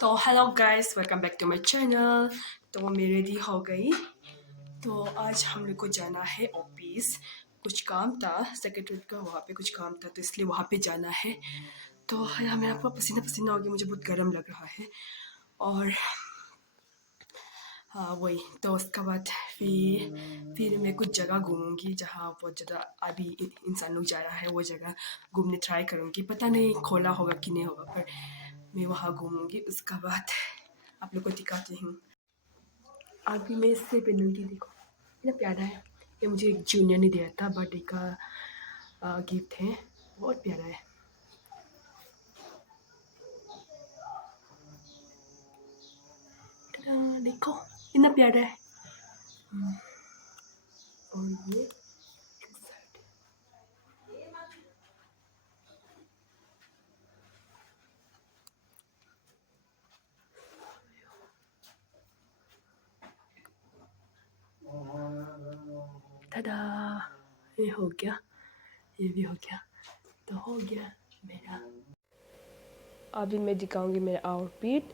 तो hello guys, welcome back to my channel. तो मैं रेडी हो गई। तो आज हम लोग को जाना है ऑफिस। कुछ काम था सेक्रेटरी का, वहाँ पे कुछ काम था तो इसलिए वहाँ पे जाना है। तो यार मेरा पूरा पसीना पसीना हो गया, मुझे बहुत गर्म लग रहा है। और हाँ वही, तो उसके बाद फिर मैं कुछ जगह घूमूंगी जहाँ बहुत ज़्यादा अभी इंसान लोग जा रहा है, वो जगह घूमने ट्राई करूँगी। पता नहीं खोला होगा कि नहीं होगा, पर मैं वहाँ घूमूंगी। उसके बाद आप लोग को दिखाती हूँ। अभी मैं इससे पहनूंगी, देखो कितना प्यारा है। ये मुझे एक जूनियर ने दिया था, बर्थडे का गिफ्ट है, बहुत प्यारा है। देखो कितना प्यारा है। और ये tada, ये हो गया, ये भी हो गया, तो हो गया मेरा। अभी मैं दिखाऊंगी मेरा आउटफिट।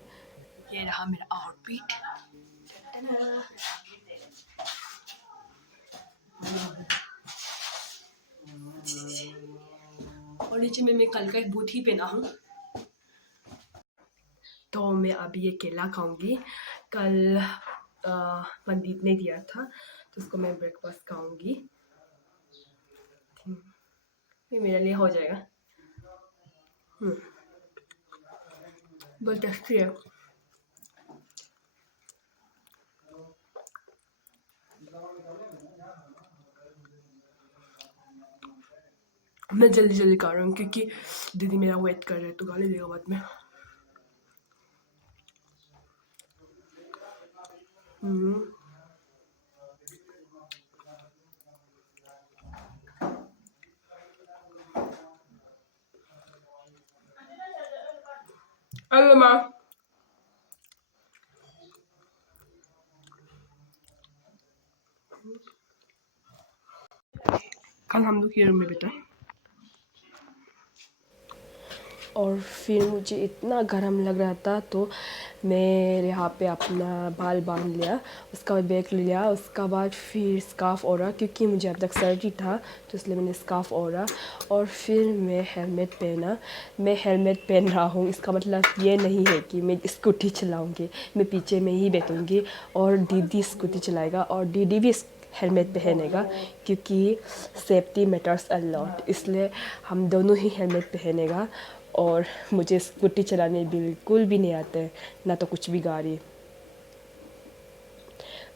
ये रहा मेरा आउटफिट। और नीचे में मैं कल का एक बूट ही पहना हूँ। तो मैं अभी ये केला खाऊंगी। कल पंडित ने दिया था तो उसको मैं ब्रेकफास्ट खाऊंगी। ये मेरे लिए हो जाएगा। बहुत टेस्टी है। मैं जल्दी जल्दी खा रहा हूँ क्योंकि दीदी मेरा वेट कर रहे हैं, तो गाली देगा बाद में। हेलो माँ, कल हम लोग के रूम में बैठा और फिर मुझे इतना गर्म लग रहा था तो मैं यहाँ पे अपना बाल बांध लिया, उसका बाद बैग लिया, उसका बाद फिर स्कार्फ ओढ़ा क्योंकि मुझे अब तक सर्दी था तो इसलिए मैंने स्कार्फ ओढ़ा। और फिर मैं हेलमेट पहना। मैं हेलमेट पहन रहा हूँ, इसका मतलब ये नहीं है कि मैं स्कूटी चलाऊँगी, मैं पीछे में ही बैठूँगी और दीदी स्कूटी चलाएगा और दीदी भी हेलमेट पहनेगा क्योंकि सेफ्टी मैटर्स अ लॉट, इसलिए हम दोनों ही हेलमेट पहनेगा। और मुझे स्कूटी चलाने बिल्कुल भी नहीं आता है, ना तो कुछ भी गाड़ी।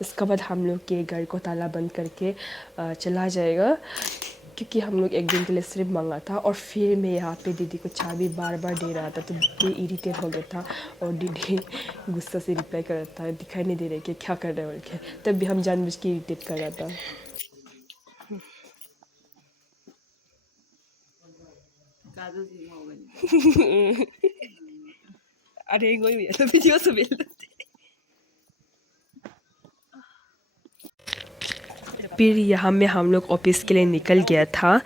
उसके बाद हम लोग के घर को ताला बंद करके चला जाएगा क्योंकि हम लोग एक दिन के लिए सिर्फ मांगा था। और फिर मैं यहाँ पे दीदी को चाबी बार बार दे रहा था तो दीदी इरिटेट हो गया था और दीदी गुस्सा से रिप्लाई कर रहा था, दिखाई नहीं दे रहे कि क्या कर रहे हो बोल के, तब भी हम जानबूझ के इरिटेट कर रहा था। अरे कोई भी ऐसा वीडियो से मिल। फिर यहाँ में हम लोग ऑफिस के लिए निकल गया था।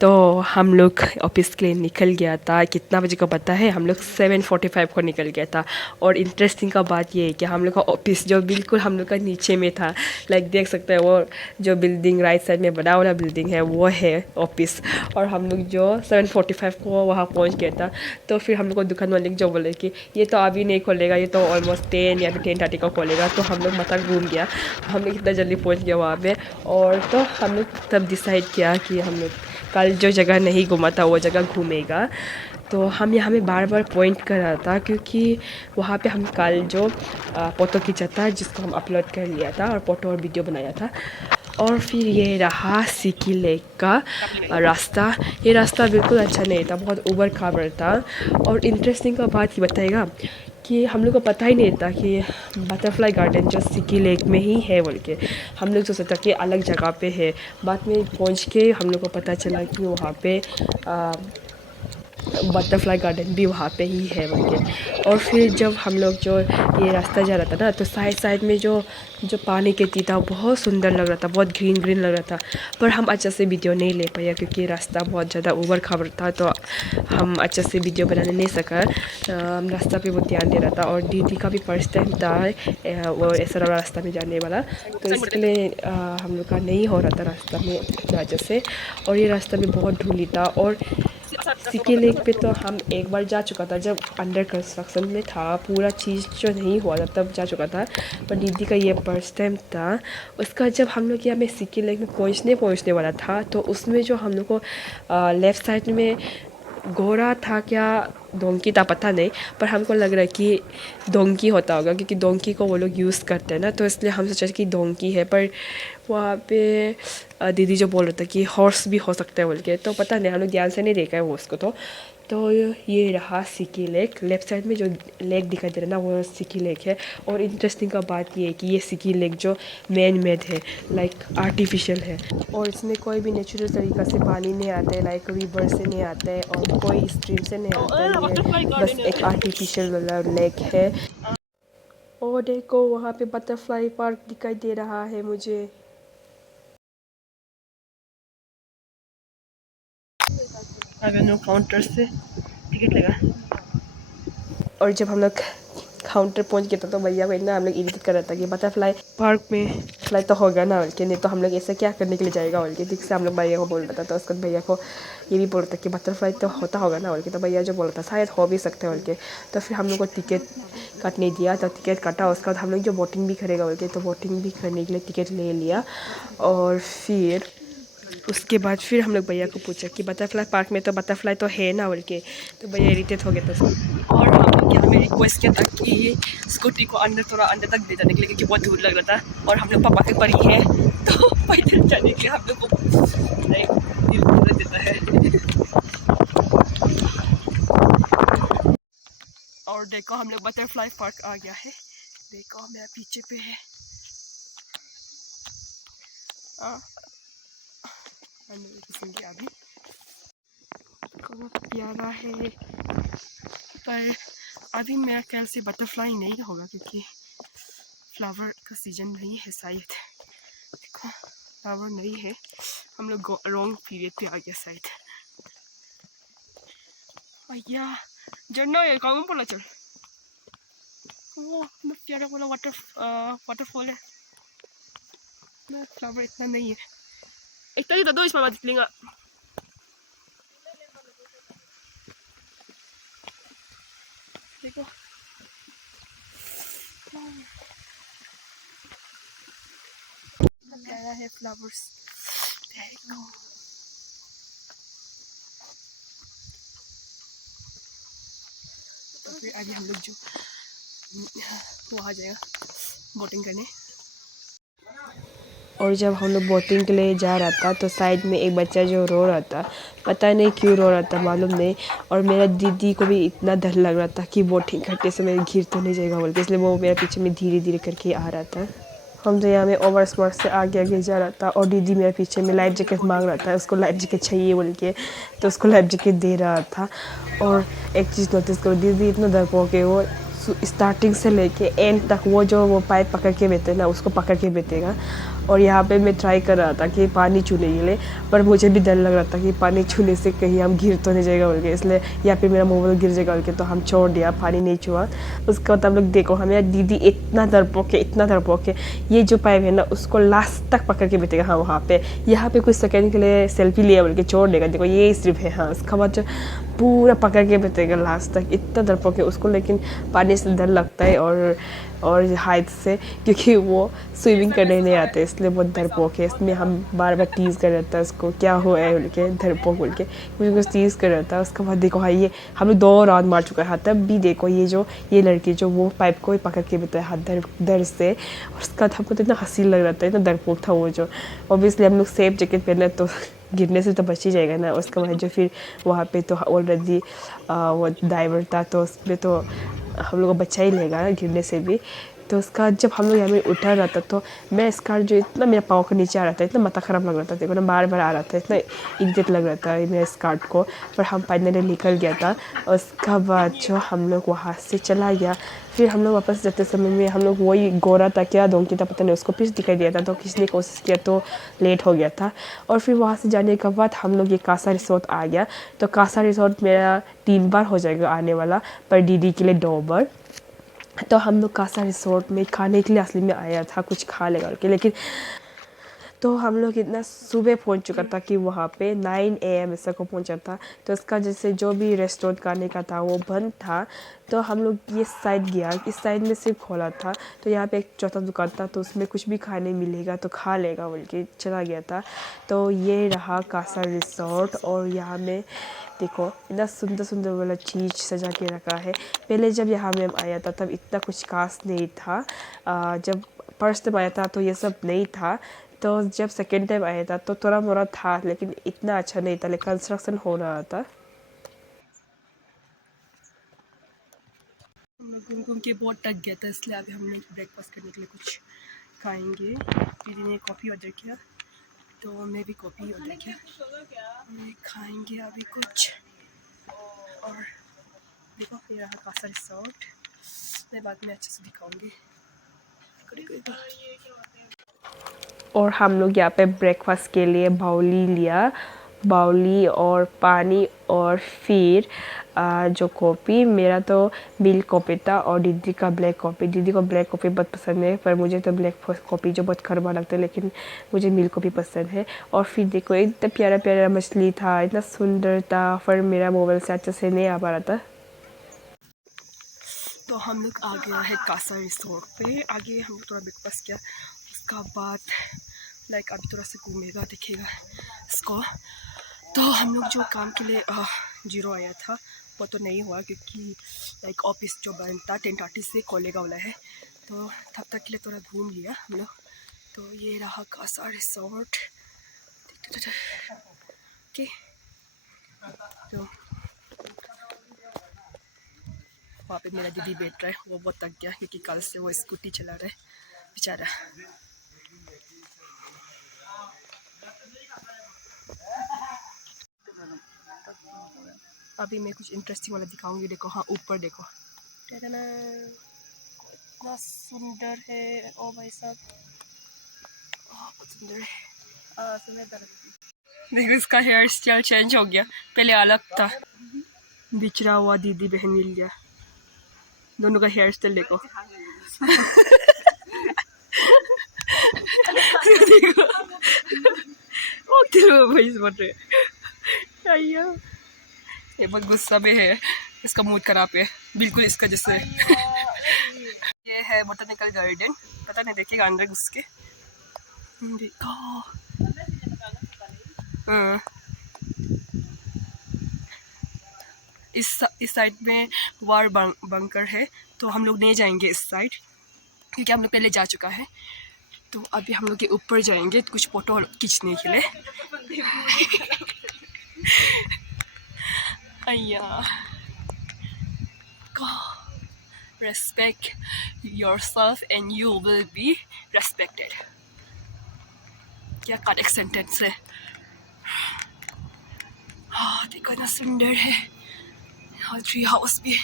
तो हम लोग ऑफिस के लिए निकल गया था, कितना बजे का पता है? हम लोग 7:45 को निकल गया था। और इंटरेस्टिंग का बात ये है कि हम लोग का ऑफिस जो बिल्कुल हम लोग का नीचे में था, लाइक देख सकते हैं वो जो बिल्डिंग राइट साइड में बड़ा वाला बिल्डिंग है वो है ऑफिस। और हम लोग जो 7:45 को वहाँ पहुँच गया था। तो फिर हम लोग को दुकान वाले जो बोले कि ये तो अभी नहीं खोलेगा, ये तो ऑलमोस्ट 10 या फिर 10:30 को खोलेगा। तो हम लोग माथा घूम गया, हम लोग इतना जल्दी पहुँच गया वहाँ पे। और तो हम लोग तब डिसाइड किया कि हम लोग कल जो जगह नहीं घूमा था वो जगह घूमेगा। तो हम यहाँ में बार बार पॉइंट कर रहा था क्योंकि वहाँ पे हम कल जो फ़ोटो खींचा था जिसको हम अपलोड कर लिया था और फ़ोटो और वीडियो बनाया था। और फिर ये रहा सिकी लेक का रास्ता। ये रास्ता बिल्कुल अच्छा नहीं था, बहुत ऊबड़ खाबड़ था। और इंटरेस्टिंग का बात ये बताएगा कि हम लोग को पता ही नहीं था कि बटरफ्लाई गार्डन जो सिकी लेक में ही है बोल के। हम लोग सोचा था कि अलग जगह पे है, बाद में पहुंच के हम लोग को पता चला कि वहाँ पे बटरफ्लाई गार्डन भी वहाँ पे ही है बोल के। और फिर जब हम लोग जो ये रास्ता जा रहा था ना, तो साइड साइड में जो जो पानी के थी था बहुत सुंदर लग रहा था, बहुत ग्रीन ग्रीन लग रहा था। पर हम अच्छे से वीडियो नहीं ले पाया क्योंकि रास्ता बहुत ज़्यादा ऊबड़ खाबड़ था, तो हम अच्छे से वीडियो बनाने नहीं सका। हम रास्ता पे बहुत ध्यान दे रहा था, और दीदी का भी फर्स्ट टाइम था वो ऐसा रास्ता में जाने वाला, तो इसके लिए हम लोग का नहीं हो रहा था रास्ता में इतना अच्छे से। और ये रास्ता भी बहुत धूली था। और सिक्की लेक पे तो हम एक बार जा चुका था जब अंडर कंस्ट्रक्शन में था, पूरा चीज़ जो नहीं हुआ था तब जा चुका था। पर दीदी का ये फर्स्ट टाइम था। उसका जब हम लोग यहाँ में सिक्की लेक में पहुँचने वाला था, तो उसमें जो हम लोग को लेफ़्ट साइड में घोड़ा था क्या डोंकी था पता नहीं, पर हमको लग रहा है कि डोंकी होता होगा क्योंकि डोंकी को वो लोग यूज़ करते हैं ना, तो इसलिए हम सोचा कि डोंकी है। पर वहाँ पे दीदी जो बोल रहा था कि हॉर्स भी हो सकता है बोल के, तो पता नहीं, हम लोग ध्यान से नहीं देखा है वो उसको। तो ये रहा सिक्की लेक। लेफ्ट साइड में जो लेक दिखाई दे रहा है ना, वो सिक्की लेक है। और इंटरेस्टिंग का बात ये है कि ये सिक्की लेक जो मैन मेड है, लाइक आर्टिफिशियल है, और इसमें कोई भी नेचुरल तरीक़ा से पानी नहीं आता है, लाइक रिवर से नहीं आता है और कोई स्ट्रीम से नहीं आता है, ये बस एक आर्टिफिशियल वाला लेक है। और देखो वहाँ पे बटरफ्लाई पार्क दिखाई दे रहा है मुझे। अगर काउंटर से टिकट लगा, और जब हम लोग काउंटर पहुंच गया था तो भैया को इतना हम लोग इरिटेट कर रहा था कि बटरफ्लाई पार्क में फ्लाई तो होगा ना बोल के, नहीं तो हम लोग ऐसे क्या करने के लिए जाएगा बोल के। ठीक से हम लोग भैया को बोल रहा था, तो उसके बाद भैया को ये भी बोल रहा था कि बटरफ्लाई तो होता होगा ना बोल के, तो भैया जो बोल रहा था शायद हो भी सकते बोल के। तो फिर हम लोग को टिकट काटने दिया, तो टिकट काटा। उसके बाद हम लोग जो बोटिंग भी करेगा बोल के, तो बोटिंग भी करने के लिए टिकट ले लिया। और फिर उसके बाद फिर हम लोग भैया को पूछा कि बटरफ्लाई पार्क में तो बटरफ्लाई तो है ना बोल के, तो भैया इरिटेट हो गया था। और हम लोग यहाँ में रिक्वेस्ट किया था कि स्कूटी को अंदर थोड़ा अंदर तक ले जाने के लिए क्योंकि बहुत दूर लग रहा था, और हम लोग पापा के परी है तो पैदल जाने के लिए हम लोग को दिल देता है। और देखो हम लोग बटरफ्लाई पार्क आ गया है, देखो मेरा पीछे पे है। अभी बहुत प्यारा है, पर अभी मेरा ख्याल से बटरफ्लाई नहीं होगा क्योंकि फ्लावर का सीजन नहीं है शायद। देखो फ्लावर नहीं है, हम लोग रॉन्ग पीरियड पे आ गया शायद। भैया झरना है, कहाँ बोला चल, वो प्यारा वाला वाटरफॉल है ना, फ्लावर इतना नहीं है। एक तरी दो इसमें बात लेंगे। देखो प्यारा है फ्लावर्स, देखो। तो फिर अभी हम लोग जो वहाँ जाएगा बोटिंग करने। और जब हम लोग बोटिंग के लिए जा रहा था तो साइड में एक बच्चा जो रो रहा था, पता नहीं क्यों रो रहा था मालूम नहीं। और मेरा दीदी को भी इतना डर लग रहा था कि बोटिंग करते समय गिर तो नहीं जाएगा बोल के, इसलिए वो मेरे पीछे में धीरे धीरे करके आ रहा था। हम तो यहाँ में ओवर स्मार्ट से आगे आगे जा रहा था, और दीदी मेरे पीछे में लाइफ जैकेट मांग रहा था, उसको लाइफ जैकेट चाहिए बोल के, तो उसको लाइफ जैकेट दे रहा था। और एक चीज़ नोटिस करो, दीदी इतना डरपोक है, वो स्टार्टिंग से लेके एंड तक वो पाइप पकड़ के बैठे ना, उसको पकड़ के बैठेगा। और यहाँ पे मैं ट्राई कर रहा था कि पानी छूने के लिए, पर मुझे भी डर लग रहा था कि पानी छूने से कहीं हम गिर तो नहीं जाएगा बोल के, इसलिए यहाँ पे मेरा मोबाइल गिर जाएगा बोल के, तो हम छोड़ दिया, पानी नहीं छुआ। उसके बाद हम लोग देखो, हमें दीदी इतना डरपोक है, इतना डरपोक है, ये जो पाइप है ना उसको लास्ट तक पकड़ के बैठेगा। हाँ वहाँ पे यहाँ पे कुछ सेकंड के लिए सेल्फी लिया बोल के छोड़ देगा, देखो ये सिर्फ है। हाँ उसका बाद जो पूरा पकड़ के बैठेगा लास्ट तक, इतना डरपोक है उसको। लेकिन पानी से डर लगता है और हाइट से, क्योंकि वो स्विमिंग करने नहीं आते, इसलिए बहुत डरपोक है। इसमें हम बार बार टीज़ कर रहा था उसको, क्या हुआ है बोल के, डरपोक बोल के कुछ टीज़ कर रहा था। उसके बाद देखो हाँ, ये हम लोग 2 राउंड मार चुका है। हाँ तब भी देखो ये लड़की जो वो पाइप को ही पकड़ के बैठा है हाथ डर से। और उसका हमको तो इतना हंसी लग रहा था, इतना डरपोक था वो जो। ऑब्वियसली हम लोग सेफ जैकेट पहने तो गिरने से तो बच ही जाएगा ना। उसके बाद जो फिर वहाँ पे तो ऑलरेडी वो ड्राइवर था, तो उसमें तो हम लोग को बचा ही लेगा गिरने से भी। तो उसका जब हम लोग यहाँ में उतर रहा था तो मेरा स्कार्ट जो इतना मेरे पाँव के नीचे आ रहा था, इतना माथा ख़राब लग रहा था, देखो ना बार बार आ रहा था, इतना इज्जत लग रहा था मेरे स्कार्ट को। पर हम फाइनली निकल गया था। और उसका बाद जो हम लोग वहाँ से चला गया, फिर हम लोग वापस जाते समय में हम लोग वही गोरा था क्या डोंकी था पता नहीं, उसको पीछे दिखाई दिया था तो खींचने की कोशिश किया तो लेट हो गया था। और फिर वहाँ से जाने के बाद हम लोग ये कासा रिसोर्ट आ गया। तो कासा रिसोर्ट मेरा 3 बार हो जाएगा आने वाला, पर दीदी के लिए 2 बार। तो हम लोग कासा रिसोर्ट में खाने के लिए असली में आया था, कुछ खा लेगा करके, लेकिन तो हम लोग इतना सुबह पहुंच चुका था कि वहाँ पे 9 AM ऐसा को पहुंचा था। तो उसका जैसे जो भी रेस्टोरेंट खाने का था वो बंद था। तो हम लोग ये साइड गया, इस साइड में सिर्फ खोला था। तो यहाँ पे एक चौथा दुकान था तो उसमें कुछ भी खाने मिलेगा तो खा लेगा बोल के चला गया था। तो ये रहा कासा रिसोर्ट। और यहाँ में देखो इतना सुंदर सुंदर वाला चीज़ सजा के रखा है। पहले जब यहाँ में आया था तब इतना कुछ खास नहीं था। जब फर्स्ट टाइम आया था तो ये सब नहीं था। तो जब सेकेंड टाइम आया था तो थोड़ा मोड़ा था, लेकिन इतना अच्छा नहीं था, लेकिन कंस्ट्रक्शन हो रहा था। हम लोग घूम घूम के बहुत थक गया था, इसलिए अभी हम लोग ब्रेकफास्ट करने के लिए कुछ खाएंगे। दीदी ने कॉफ़ी ऑर्डर किया तो मैं भी कॉफ़ी ऑर्डर किया, खाएंगे अभी कुछ। और देखो ये रहा कासा रिसोर्ट, मैं बाद में अच्छे से दिखाऊंगी। और हम लोग यहाँ पे ब्रेकफास्ट के लिए बाउली लिया, बाउली और पानी और फिर जो कॉफ़ी, मेरा तो मिल्क कॉफ़ी था और दीदी का ब्लैक कॉफ़ी। दीदी को ब्लैक कॉफ़ी बहुत पसंद है, पर मुझे तो ब्लैक कॉफ़ी जो बहुत खराब लगता है, लेकिन मुझे मिल्क कॉफ़ी पसंद है। और फिर देखो इतना प्यारा प्यारा मछली था, इतना सुंदर था, पर मेरा मोबाइल से अच्छे से नहीं आ पा रहा था। तो हम लोग आ गया है कासा रिसोर्ट पे। आगे हम लोग थोड़ा ब्रेकफास्ट किया, उसका बाद लाइक अभी थोड़ा सा घूमेगा दिखेगा इसको। तो हम लोग जो काम के लिए 0 आया था वो तो नहीं हुआ, क्योंकि लाइक ऑफिस जो बंद था 10:30 से खोलेगा वाला है, तो तब तक के लिए थोड़ा घूम लिया हम लोग। तो ये रहा कासा रिसोर्ट। ओके, तो वहाँ पे मेरा दीदी बैठ रहा है, वो बहुत थक गया क्योंकि कल से वो स्कूटी चला रहा है बेचारा। अभी मैं कुछ इंटरेस्टिंग वाला दिखाऊंगी, देखो हाँ ऊपर देखो इतना सुंदर है। ओ भाई साहब बहुत सुंदर है। देखो इसका हेयर स्टाइल चेंज हो गया, पहले अलग था। बिछड़ा हुआ दीदी बहन मिल गया, दोनों का हेयर स्टाइल देखो। देखो ये बहुत गुस्सा में है, इसका मूड खराब है बिल्कुल इसका जैसे। ये है बोटानिकल गार्डन, पता नहीं देखिएगा अंदर घुस के देखो। हाँ, इस साइड में वार बंकर है, तो हम लोग नहीं जाएंगे इस साइड क्योंकि हम लोग पहले जा चुका है। तो अभी हम लोग के ऊपर जाएंगे कुछ फोटो खींचने के लिए। अय्या, respect yourself and you will be respected। क्या करेक्ट सेंटेंस है। हाँ देखो इतना सुंदर है, यहाँ ट्री हाउस भी।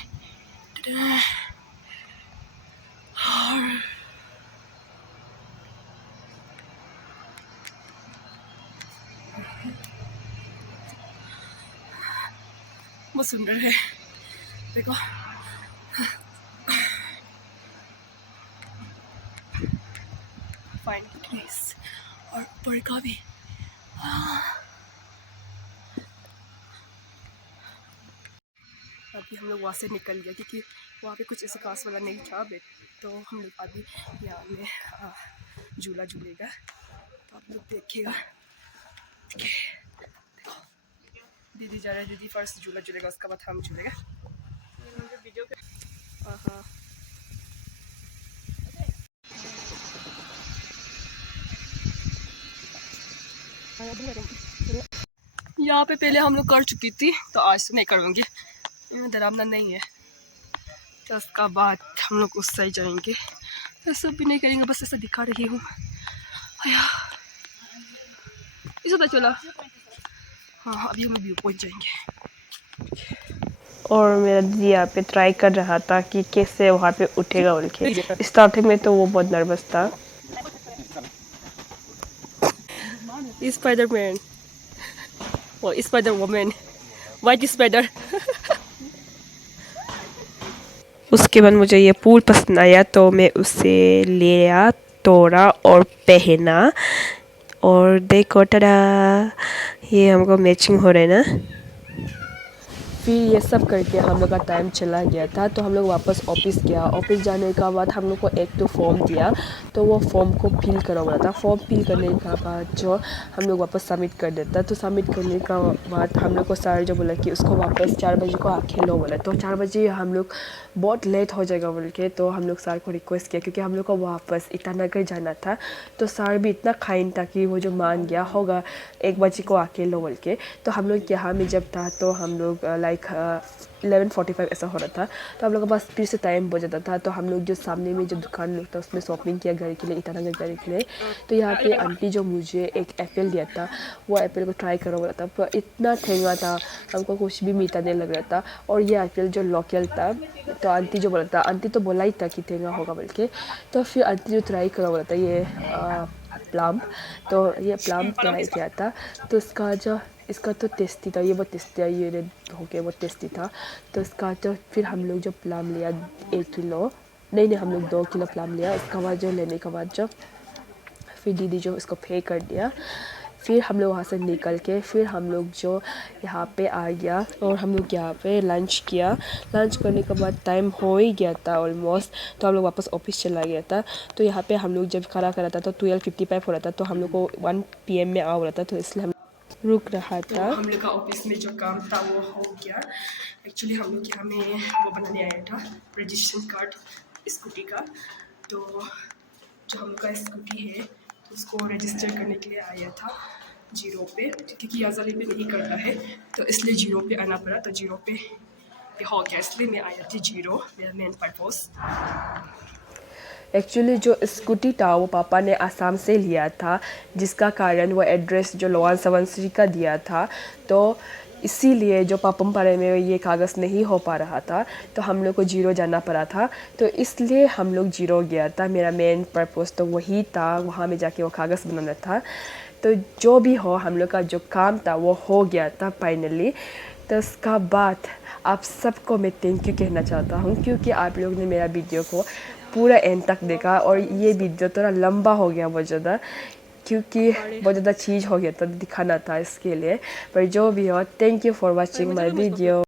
बहुत सुंदर है देखो। फाइन प्लेस और ऊपर का भी। अभी हम लोग वहाँ से निकल गए क्योंकि वहाँ पे कुछ ऐसे खास वाला नहीं था बेट, तो हम लोग अभी यहाँ में झूला झूलेगा, तो आप लोग देखिएगा। देखो दीदी जा रहा है, दीदी फर्स्ट झूला झूलेगा, उसके बाद हम झूलेगा। हाँ यहाँ पे पहले हम लोग कर चुकी थी, तो आज से नहीं करूँगी, डरावना नहीं है। तो उसका बाद हम लोग उस साइड जाएंगे, ये सब भी नहीं करेंगे, बस ऐसा दिखा रही हूँ। इसे पता चला। हाँ, अभी हम व्यू पॉइंट जाएंगे। और मेरा दीदी यहाँ पे ट्राई कर रहा था कि कैसे वहाँ पे उठेगा बोल के। स्टार्टिंग में तो वो बहुत नर्वस था। स्पाइडरमैन और स्पाइडर वुमन, व्हाइट स्पाइडर। उसके बाद मुझे ये पूल पसंद आया तो मैं उसे लिया, तोड़ा और पहना। और देखो, टडा, ये हमको मैचिंग हो रहा है ना। फिर ये सब करके हम लोग का टाइम चला गया था, तो हम लोग वापस ऑफिस गया। ऑफिस जाने के बाद हम लोग को एक तो फॉर्म दिया, तो वो फॉर्म को फिल करवाना था। फॉर्म फिल करने के बाद जो हम लोग वापस सबमिट कर देता, तो सबमिट करने का बाद हम लोग को सर जो बोला कि उसको वापस 4 बजे को आके लो बोला। तो 4 बजे हम लोग बहुत लेट हो जाएगा बोल के, तो हम लोग सर को रिक्वेस्ट किया क्योंकि हम लोग को वापस ईटानगर जाना था। तो सर भी इतना काइंड था कि वो जो मान गया होगा 1 बजे को आके लो बोल के। तो हम लोग यहाँ में जब था तो हम लोग लाइक 11:45 ऐसा हो रहा था, तो हम लोग के पास फिर से टाइम बच जाता था। तो हम लोग जो सामने में जो दुकान लोग था उसमें शॉपिंग किया घर के लिए, ईटानगर घर के लिए। तो यहाँ पे आंटी जो मुझे एक एप्पल दिया था, वो एप्पल को ट्राई करो बोला था, पर इतना ठेंगा था, हमको कुछ भी मीठा नहीं लग रहा था। और ये एप्पल जो लोकल था, तो आंटी जो बोला था, आंटी तो बोला ही था कि ठेंगा होगा बोल के। तो फिर आंटी जो ट्राई करो बोला था ये प्लम, तो ये प्लम ट्राई किया था। तो इसका तो टेस्टी था, ये बहुत टेस्टी था, ये रेड हो गया बहुत टेस्टी था। तो इसका तो फिर हम लोग जो प्लम लिया 1 किलो, नहीं हम लोग 2 किलो प्लम लिया। उसके बाद जो लेने के बाद जो फिर दीदी जो इसको पे कर दिया। फिर हम लोग वहाँ से निकल के फिर हम लोग जो यहाँ पे आ गया और हम लोग यहाँ पे लंच किया। लंच करने के बाद टाइम हो ही गया था ऑलमोस्ट, तो हम लोग वापस ऑफिस चला गया था। तो यहाँ पे हम लोग जब खड़ा करा था तो 12:55 हो रहा था, तो हम लोग को 1 PM में आ रहा था, तो इसलिए हम रुक रहा था। तो हम लोग का ऑफिस में जो काम था वो हो गया। एक्चुअली हम लोग यहाँ में वो बनाने आया था रजिस्ट्रेशन कार्ड स्कूटी का। तो जो हम लोग का स्कूटी है तो उसको रजिस्टर करने के लिए आया था 0 पे, क्योंकि याजाली पे नहीं करता है तो इसलिए 0 पे आना पड़ा। तो 0 पे हो गया, इसलिए मैं आया थी 0, मेरा मेन पर्पस। एक्चुअली जो स्कूटी था वो पापा ने आसाम से लिया था, जिसका कारण वो एड्रेस जो लोअर सुबनसिरी का दिया था, तो इसीलिए जो पापमपारे में ये कागज़ नहीं हो पा रहा था, तो हम लोग को 0 जाना पड़ा था। तो इसलिए हम लोग 0 गया था। मेरा मेन पर्पस तो वही था, वहाँ में जाके वो कागज़ बनाना था। तो जो भी हो, हम लोग का जो काम था वो हो गया था फाइनली। तो उसका बाद आप सबको मैं थैंक यू कहना चाहता हूँ, क्योंकि आप लोग ने मेरा वीडियो को पूरा एंड तक देखा। और ये वीडियो थोड़ा लंबा हो गया बहुत ज़्यादा, क्योंकि बहुत ज़्यादा चीज़ हो गया था, दिखाना था इसके लिए। पर जो भी हो, thank you for watching my video.